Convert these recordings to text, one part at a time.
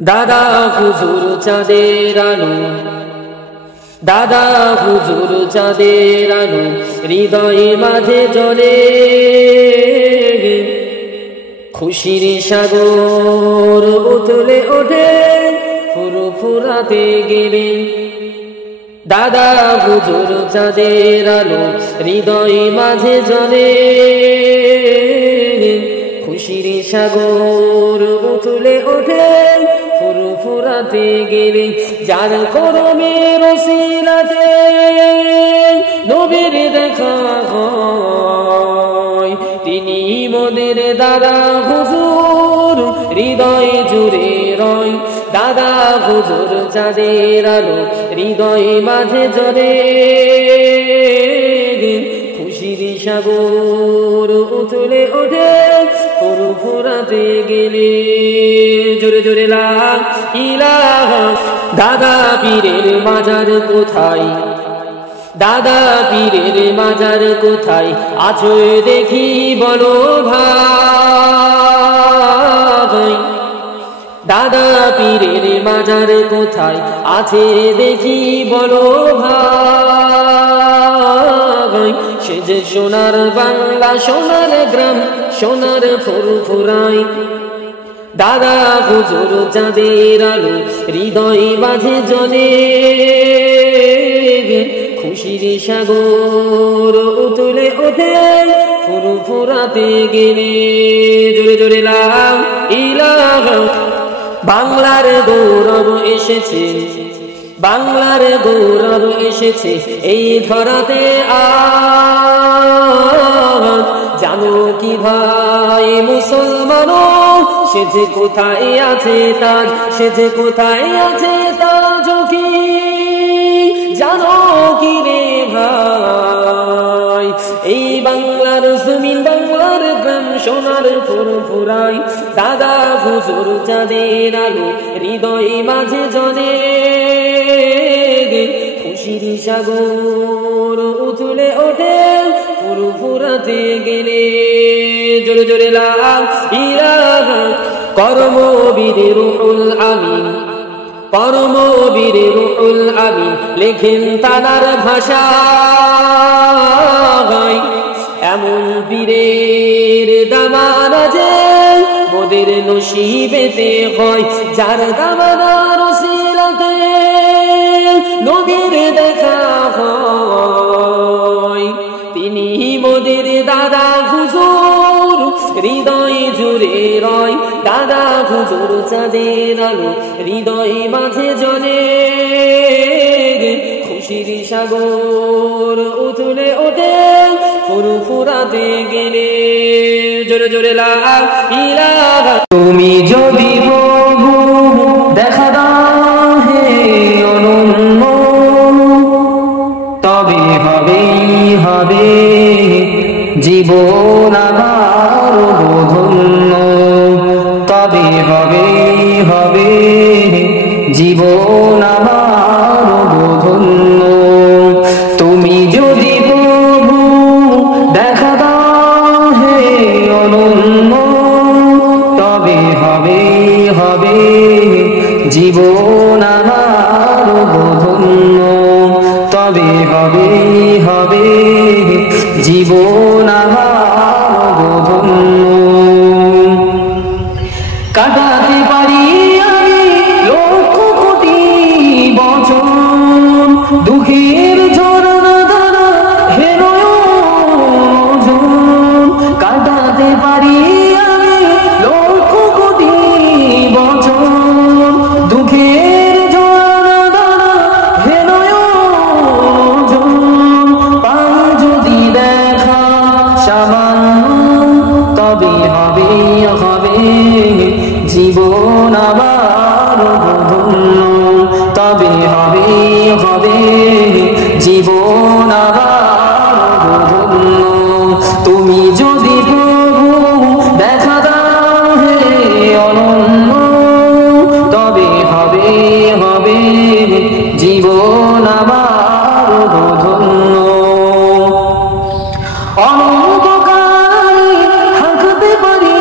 দাদা হুজুর চাঁদের আলো, দাদা হুজুর চাঁদের আলো হৃদয়ে মাঝে জ্বলে, খুশির সাগর উথলে ওঠে ফুরফুরাতে গেলে। দাদা হুজুর চাঁদের আলো হৃদয়ে মাঝে জ্বলে, খুশির সাগর উথলে ওঠে ফুরফুরাতে গেলে। যার করমের ওসিলাতে নবীর দেখা হয়, তিনি মোদের দাদা হুজুর হৃদয় জুড়ে রয়। দাদা হুজুর চাঁদের আলো হৃদয়ে মাঝে জ্বলে, খুশির সাগর উথলে ওঠে ফুরফুরাতে গেলে। জোরে জোরে লা ইলাহা। দাদা পীরের মাজার কোথায়, দাদা পীরের মাজার কোথায় আছো দেখি বলো ভাই। দাদা পীরের মাজার কোথায় আছে দেখি বলো ভাই। সে যে সোনার বাংলা, সোনার গ্রাম, সোনার ফুরফুরাই। দাদা হুজুর চাঁদের আলো হৃদয় মাঝে জ্বলে, খুশির সাগর উথলে ওঠে ফুরফুরাতে গেলে। জোরে জোরে লা ইলাহা। বাংলার গৌরব এসেছে, বাংলার গৌরব এসেছে এই ধরাতে আজ। জানো কি ভাই মুসলমান, সে যে কোথায় আছে তাজ, সে যে কোথায় আছে তাজ কি জানো কি রে ভাই। এই বাংলার জমিন, বাংলার গ্রাম, সোনার ফুরফুরাই। দাদা হুজুর চাঁদের আলো হৃদয় মাঝে জ্বলে, খুশির সাগর উথলে ওঠে ফুরফুরাতে গেলে। জোরে জোরে লা ইলাহা। কর্মবীর রুহুল আমিন, কর্মবীর রুহুল আমিন লেখেন তানার ভাষায়। এমন বীরের দামানা যে মোদের নসিবেতে হয়, যার দামানার ওসিলাতে নবীর দেখা হয়। তিনি মোদের দাদা হুজুর হৃদয় জুড়ে রয়। দাদা হুজুর চাঁদের আলো হৃদয় মাঝে জ্বলে, খুশির সাগর উথলে ওঠে ফুরফুরাতে গেলে। জোরে জোরে লা ইলাহা। তুমি যদি প্রভু দেখা দাও হে অনন্য, তবে হবেই হবে জীবন আমার ধন্য, তবে হবেই হবে জীবন আমার ধন্য। তুমি যদি প্রভু দেখা দাও হে অনন্য, তবে হবেই হবে জীবন আমার ধন্য, তবে হবেই হবে জীবন আমার ধন্য। কাটাতে পারি আমি লক্ষ কোটি বছর দুঃখের ঝরনা দ্বারা হে নয়ন। কাটাতে পারি আমি লক্ষ কোটি বছর দুঃখের ঝরনা দ্বারা হে নয়ন। পাই যদি দেখা সামান্য, তবে হবে হবে জীবন আমার ধন্য, তবে হবে হবে জীবন আমার ধন্য। তুমি যদি প্রভু দেখা দাও হে অনন্য, তবে হবে হবে জীবন আমার ধন্য। অনন্তকাল থাকতে পারি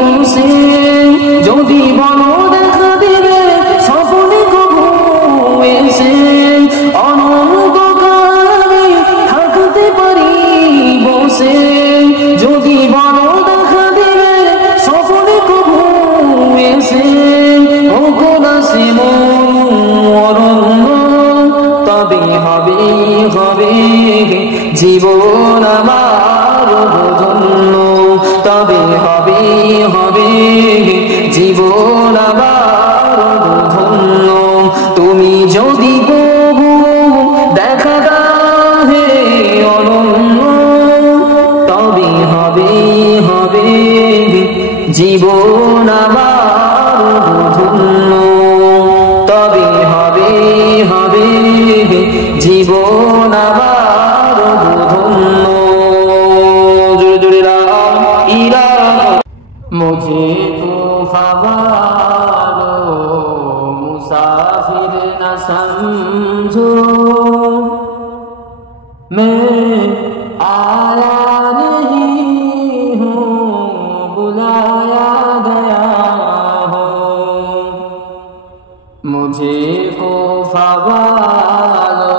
বসে, যদি বলো দেখা আছে মরণ, তবে হবে হবে জীবন আমার ধন্য, তবে হবে হবে জীবন আমার ধন্য। তুমি যদি প্রভু দেখা দাও হে অনন্য, তবে হবে হবে জীবন আমার ধন্য, তবে হবে হবে জীবন আমার ধন্য। জোরে জোরে লা ইলাহা। মুঝে তোফা वालो मुसाफिर न समझो, मैं आया नहीं हूँ बुलाया गया हो। मुझे कोफा वालो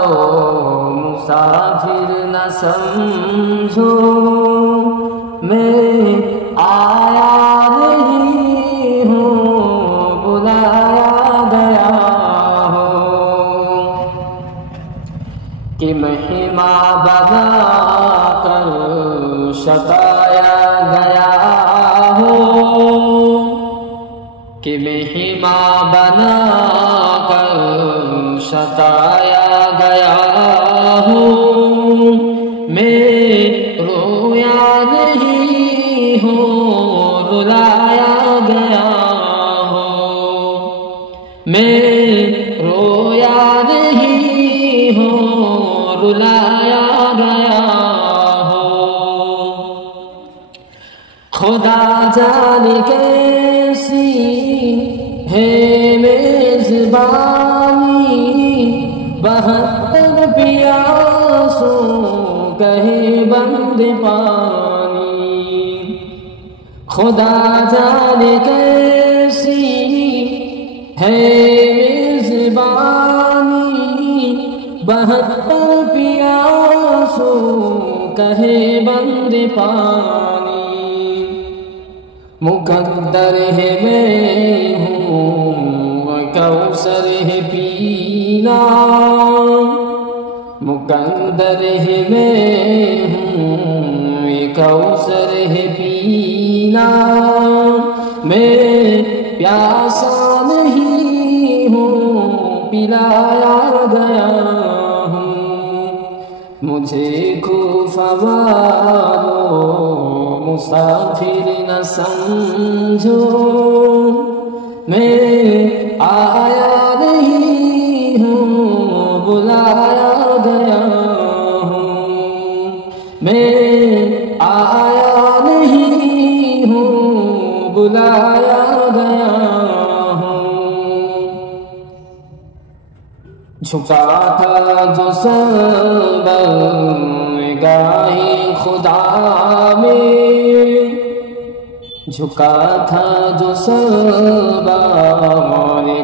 मुसाफिर न समझो, मैं आया नहीं हूँ बुलाया गया हो। कि महिमा बना कर सताया गया हो, कि महिमा बना कर सताया गया हो। मैं रोया नहीं हूँ रुलाया गया हो, मैं रोया नहीं हूँ रुलाया गया हो। खुदा जाने कैसी है मेजबानी, 72 प्यासों कहे बंद पानी। खुदा जाने कैसी है मेजबानी, 72 प्यासों कहे बंद पानी। मुकद्दर है मैं हूँ कौसर है पीना, मुकद्दर है मैं हूँ कौसर है पीना। मैं प्यासा नहीं हूँ पिलाया गया हूँ। मुझे कोफा वालो मुसाफिर न समझो, मैं आया नहीं हूँ बुलाया गया हूँ। मैं आया नहीं हूँ बुलाया गया हूँ। झुका था जो सर गाहे खुदा में, झुका था जो सर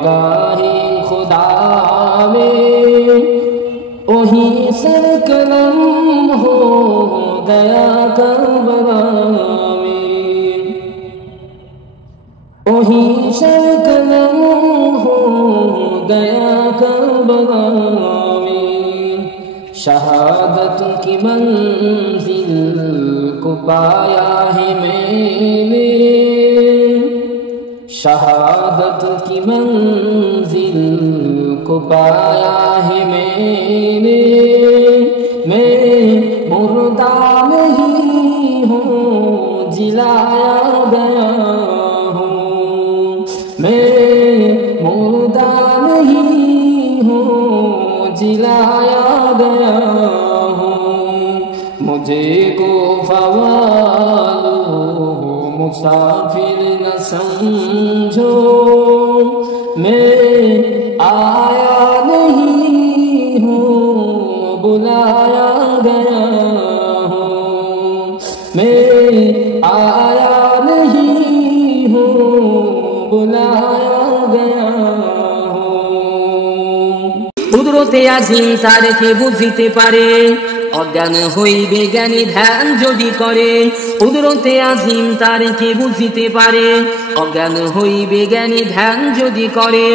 गाहे खुदा में, वही सर कलम हो गया करबला में, वही सर कलम हो गया करबला में। शहादत की मंजिल को पाया है मैंने, शहादत की मंजिल को पाया है मैंने। मैं मुर्दा नहीं हूँ जिलाया गया हूँ, मैं मुर्दा नहीं हूँ जिलाया गया हूँ। मुझे कोफा वालो मुसाफिर न समझो, मैं आया नहीं हूँ बुलाया गया हूँ। मैं आया नहीं हूँ बुलाया गया हूँ। কুদরতে আজিম তার কে বুঝিতে পারে, অজ্ঞান হইবে জ্ঞানী ধ্যান যদি করে। কুদরতে আজিম তার কে বুঝিতে পারে, অজ্ঞান হইবে জ্ঞানী ধ্যান যদি করে।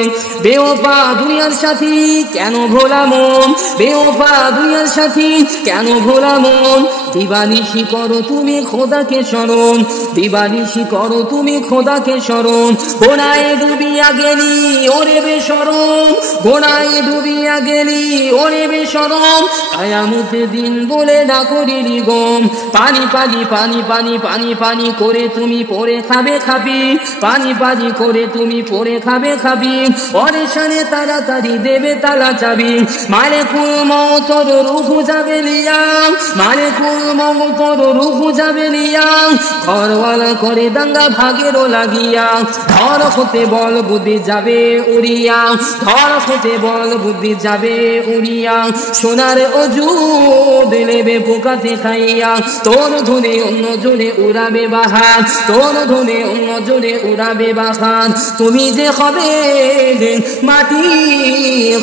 বেওফা দুনিয়ার সাথী কেন ভোলা মন, বেওফা দুনিয়ার সাথী কেন ভোলা মন। দিবানিশি করো তুমি খোদাকে স্মরণ, দিবানিশি করো তুমি খোদাকে স্মরণ। গোনায় ডুবিয়া গেলি ওরে বেশরম, গোনায় ডুবিয়া গেলি ওরে বেশরম। কায়ামতে দিন বলে না করিলি গম। পানি পানি পানি পানি পানি পানি করে তুমি পরে খাবে খাবি, পানি পানি করে তুমি পরে খাবে খাবি। অরেশানে তাড়াতাড়ি দেবে তালা চাবি। মালিকুল মওতর রুহু যাবে লিয়া, মালিকুল মওতর রুহু যাবে লিয়া। ঘরওয়ালা করে দাঙ্গা ভাগেরও লাগিয়া, ধর হতে বল বুদ্ধি যাবে উড়িয়া, ধর হতে বল বুদ্ধি যাবে উড়িয়া। সোনার অজুদ লেবে পোকাতে খাইয়া, তোর ধনে অন্য জনে উড়াবে বাহার, তোর ধনে অন্য জনে উড়াবে বাহার। তুমি যে হবে মাটি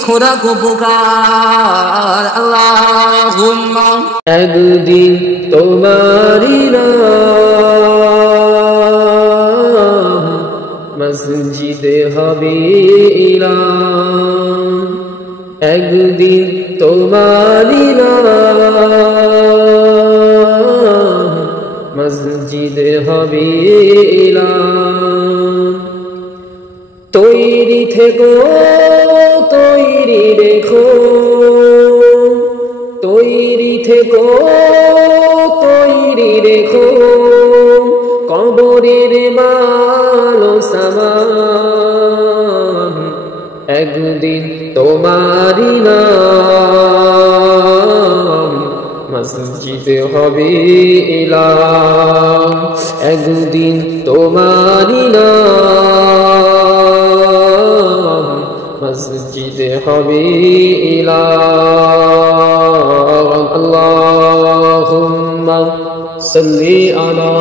খোরাক উপকার। আল্লাহুম্মা একদিন তোমারি নাম মসজিদে হবে ইলাম, একদিন তোমারি নাম মসজিদে হবে ইলাম। তৈরি থেকো তৈরি রেখো, তৈরি থেকো তৈরি রেখো। কবরের মালো সামান, একদিন তোমারি নাম মসজিদে হবে ইলাম, একদিন তোমারি নাম মসজিদে হবে ইলাম। আল্লাহুম্মা সাল্লি আলা।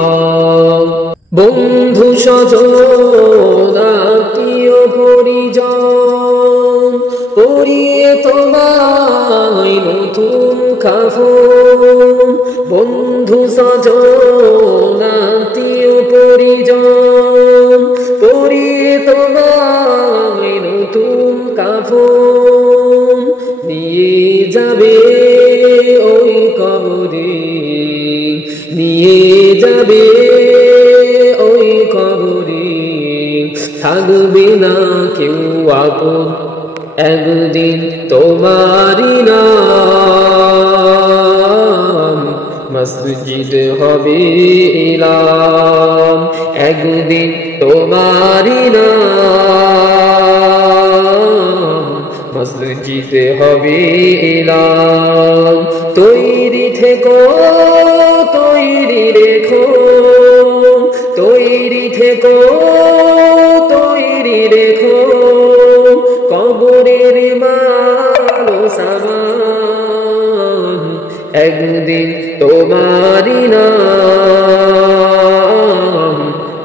বন্ধু স্বজন আত্মীয় পরিজন পরিয়ে তোমায় নতুন কাফন, বন্ধু স্বজন আত্মীয় পরিজন পরিয়ে তোমায় নতুন কাফন। নিয়ে যাবে ওই কবরে, নিয়ে যাবে ওই কবরে। থাকবে না কেউ আপন, একদিন তোমারি নাম মসজিদে হবে ইলাম, একদিন তোমারি নাম মসজিদে হবে ইলাম। তৈরি থেকো তৈরি রেখো, তৈরি থেকো তৈরি রেখো। কবরের মালো সামান, একদিন তোমারি নাম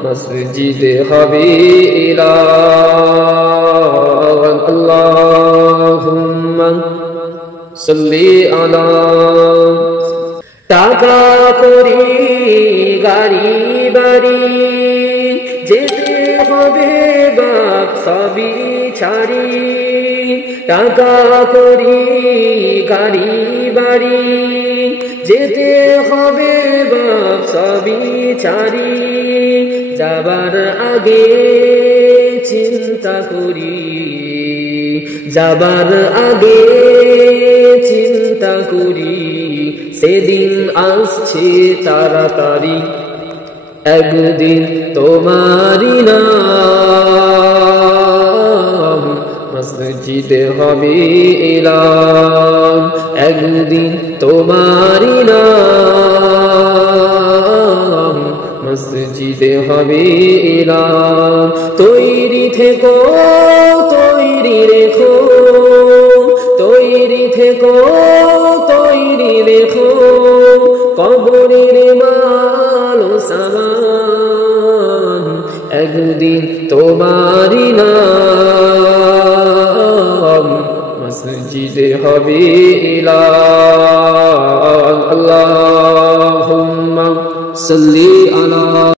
মসজিদে হবে ইলাম। আল্লাহুম্মা সাল্লি আলা। টাকা করি গাড়ি বাড়ি যেতে হবে বাপ সবই ছাড়ি, টাকা করি গাড়ি বাড়ি যেতে হবে বাপ সবই ছাড়ি। যাবার আগে চিন্তা করি, যাবার আগে চিন্তা করি। সেদিন আসছে তাড়াতাড়ি, একদিন তোমারি নাম মসজিদে হবে ইলাম, একদিন তোমারি নাম মসজিদে হবে ইলাম। তৈরি থেকো তৈরি রেখো, তৈরি থেকো তৈরি রেখো। কবরের মালো সামান, একদিন তোমারি নাম মসজিদে হবে ইলাম। আল্লাহুম্মা সাল্লি আলা।